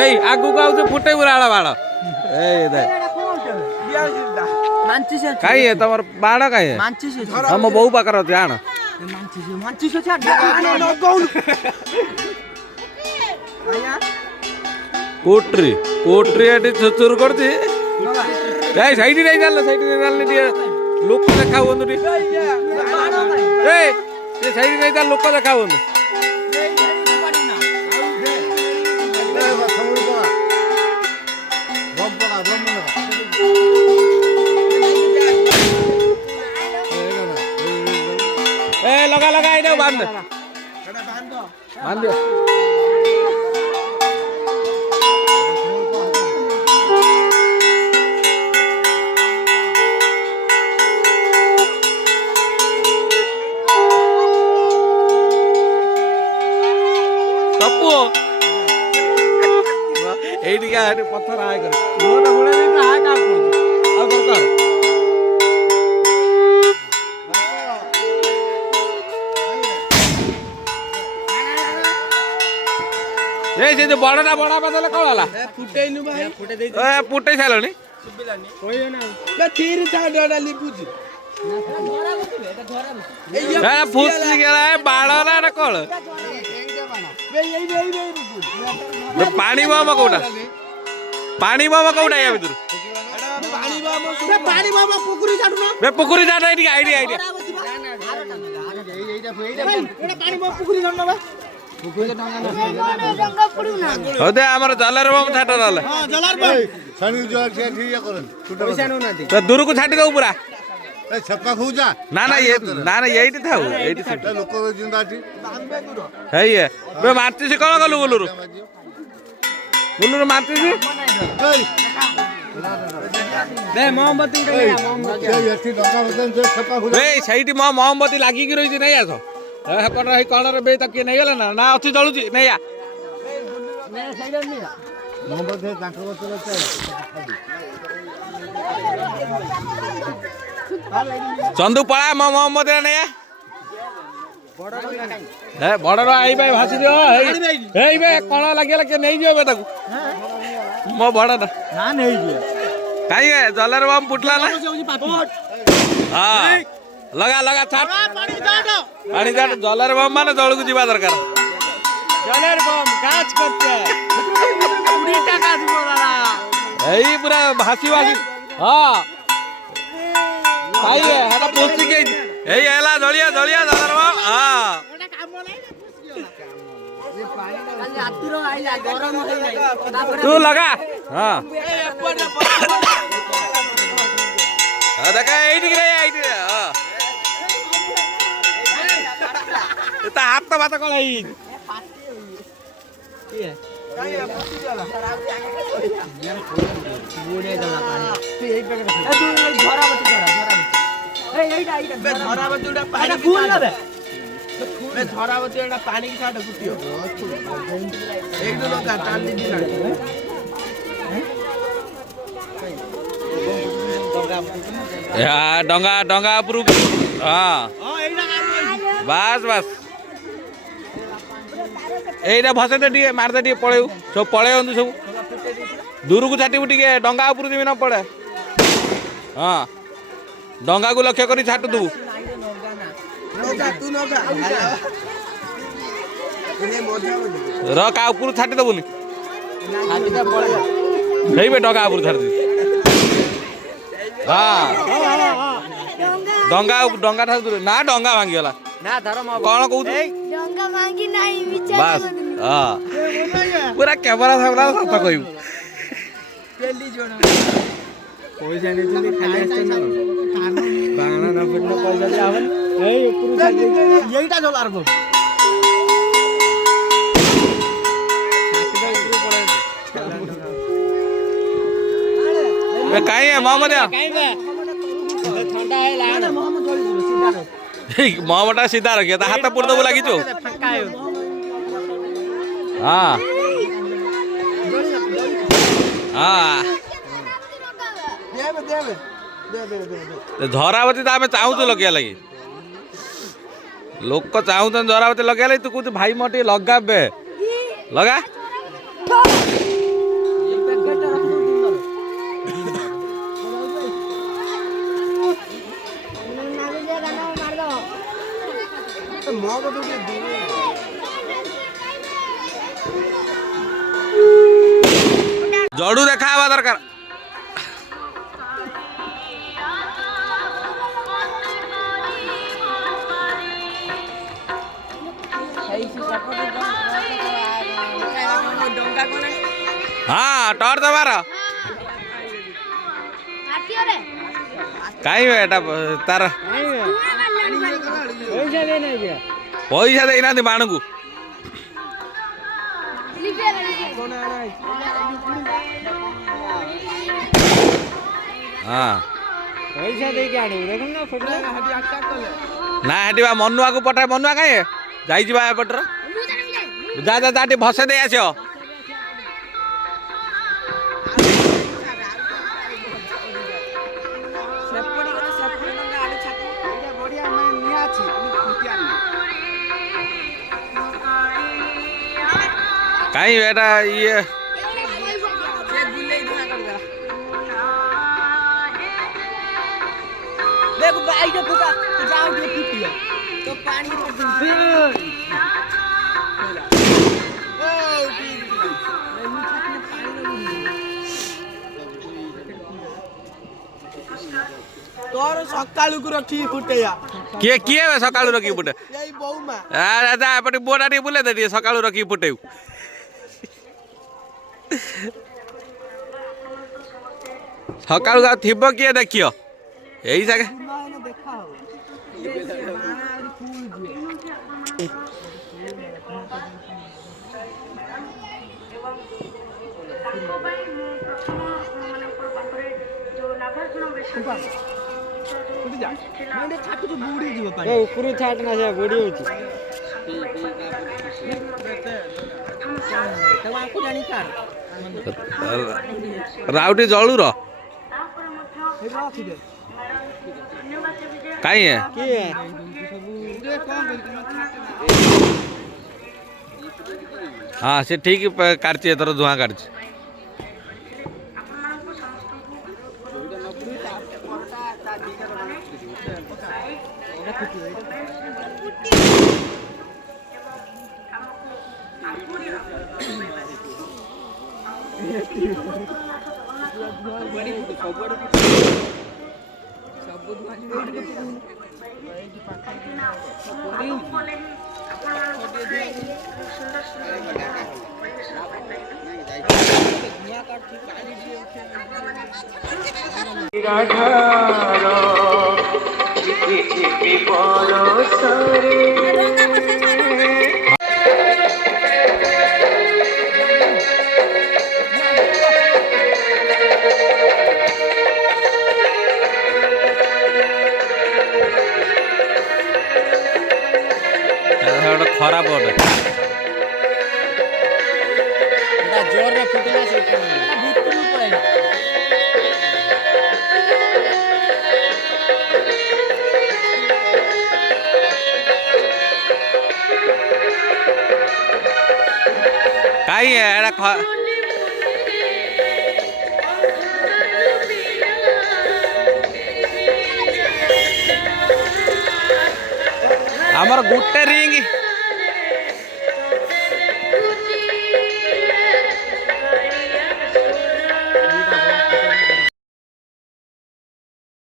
ଏଇ ଆଗକୁ ଆଉଛୁ ଫୁଟେଇବୁ ରାଳ ବାଳ ଏଇ ଦେ କାଇଁ ତମର ବାଣ କାଇଁ ମୋ ବୋଉ ପାଖରେ ଅଛି ଆଣ କୋଟ୍ରି କୋଟ୍ରି ଏଠି ଚୁଚୁରୁ କରୁଛି ଯାଇ ସେଇଠି ନେଇ ଚାଲ ସେଇଠି ନେଇ ଚାଲିନି ଟିକେ ଲୋକ ଦେଖା ହୁଅନ୍ତୁ ଟିକେ ସେଇଠି ନେଇ ଚାଲ ଲୋକ ଦେଖା ହୁଅନ୍ତୁ ए लगा लगा इधर बांध बांध दियो तप्पू एठी का पत्थर आए कर मोटा गुड़े नहीं तो हाथ आप और कर ए से जो बड़टा बड़ा बदले कोन हला फुटेइनु भाई फुटे देई ए फुटे सालनी सुबिलानी होय ना के तीर चा डाली बुझी ए फुटली गेला बाड़ा ना रे कोल पानी बाबा कोटा या भीतर पानी बाबा पुकुरी जाडू ना बे पुकुरी जाडा एडी आईडी आईडी पानी बाबा पुकुरी जाडू ना होदे हमर जलर बम छाट रहले हां जलर बम सनी जो ठीक करन पैसा नो ना तो दूर को छाटी दो पूरा ए छप्पा खुजा ना ना एठी थाउ एठी था लोक जिंदाटी है ये बे मारती से कोन गलु बोलुरु मारती से दे मोमबत्ती के मोमबत्ती एठी डंगा बदन से छप्पा खुजा ए सईटी मोमबत्ती लागी की रही नहीं आसो हेपट रही कण रे बे त के नहीं गेला ना अच्छी जळुची नहीं आ मैं साइड नहीं मोमबत्ती कांकर बतल चंदू पड़ा मोमबत्ती नहीं आ ए बड़ आई भाई भासी दियो हे बे कण लागेला के नहीं जियो बे ताकू मो बड़ ना नहीं जियो काई जलर बम फुटला ना हां लगा लगा छाट पानी जाट जलर बम माने जळ को जीवा दरकार जलर बम काच करते 20 टाका दिबो दादा एई पूरा भासी भासी हां भाई हेटा पोस्टी के एई एला जलिया जलिया जलर बम हां ओटा काम नै ये पानी खाली आतुरो आइला गरम होई नै तू लगा हां देखा एइटी रे एइटी हां ता हाथ तो बात कोन आई के काई मोती जाला बुड़े जाला पानी तू एई पे तू झराबती झरा ए एइटा एइटा बे झराबती उडा पानी फूल ना बे बे झराबती उडा पानी की साथ गुटियो एक दो लोग तान दी दिला या डंगा डंगा पुरु हां एइटा बस बस एइटा भसे दे टिके मार दे टिके पळे सब पळे हंदु सब दूर को छाटी टिके डंगा ऊपर दिबी न पड़े हां डंगा को लक्ष्य करी छाट दू र का ऊपर छाटी दबुनी छाटी दा पळे हेई बे डंगा ऊपर छाट दे हां डंगा डंगा था ना डंगा भांगी गला ना धरम कोन कहू डंगा भांगी नाही विचार बस हां पूरा कैमरा सामना सत कहू पेली जोन पैसा नहीं तुनी खाली आछन बाणा न पड़ना पैसा दे आवन ए ऊपर छाटी एइटा जलार बम ए काई है मोहम्मद काई बे ठंडा है लान मोहम्मद जोड़ी सीधा मोहम्मद सीधा रखिए हाथ पुर दबो लागी छो हां हां झरावती तो आम चाहूँ लगे लगी लोक चाहूँ झरावती लगे तू कह भाई मोटे लगा बे लगा जड़ू देखा हवा दरकार हाँ टॉर दबार कहीं बेटा तार पैसा देना बाण को हाँ पैसा दे के आने देखो ना फोटो ना हेटी बा मनुआ को पठाए मनुआ कहीं जाई बा एपटर जा जा जा भसे दे आस कहीं बेटा ये देखो भाई जो फुटा जाओ जो फुटिया तो पानी तोर सकाळू को रखी फुटेया किए किए सकाळू रखी फुटे यही बहु मा आ जा एपटे बोडा टी बुले दे सकाळू रखी फुटे सकाळू का थिबो किए देखियो यही जगह देखा हो ଉପରୁ ଛାଟ ନା ସେ ବୁଡି ହଉଛି राउटी जलू र कहीं है हाँ से ठीक काटची एथर धुआं काटची खराब जोर फुटेगा कहीं है हमर गोटे रिंग